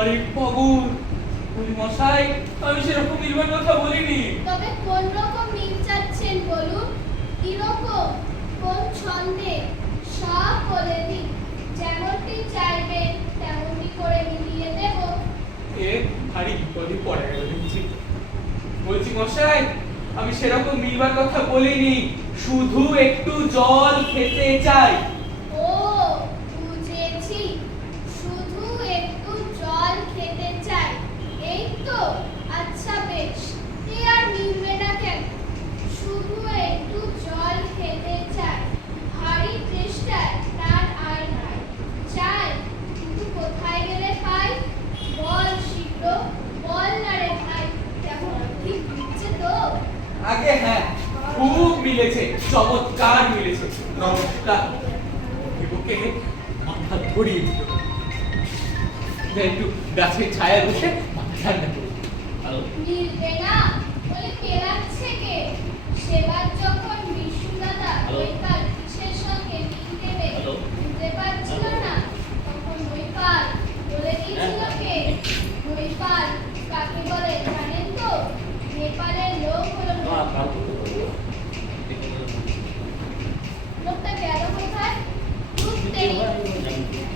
আরে পাগল, বলি মশাই আমি সেরকম মিলবার কথা বলিনি। তবে কোন রকম মিল চাচ্ছেন বলুন? কিরকম, কোন ছন্দে? সব বলে দিন, যেমনটি চাইবেন তেমনটি করে মিলিয়ে দেব। এ ভারী বিপদে পড়ে গেল দেখছি। বলছি মশাই আমি সেরকম মিলবার কথা বলিনি, শুধু একটু জল খেতে চাই। ও বুঝেছি, শুধু একটু জল খেতে চাই, এই তো? আচ্ছা বেশ, এ আর মিলবে না কেন? শুধু একটু জল খেতে চাই, ভারী চেষ্টায় তার আর নাই। চাই, কিন্তু কোথায় গেলে পাই? বল শীঘ্র, বল না রে ভাই, কেমন ঠিক বুঝছে তো? আগে হ্যাঁ, খুব মিলেছে, চমৎকার মিলেছে। নমস্কার। বুকে মাথা ধরিয়ে দিল। একটু গাছের ছায়া বসে মাথা ঠান্ডা করে। মিলবে না বলে কেলাচ্ছে কে? সেবার যখন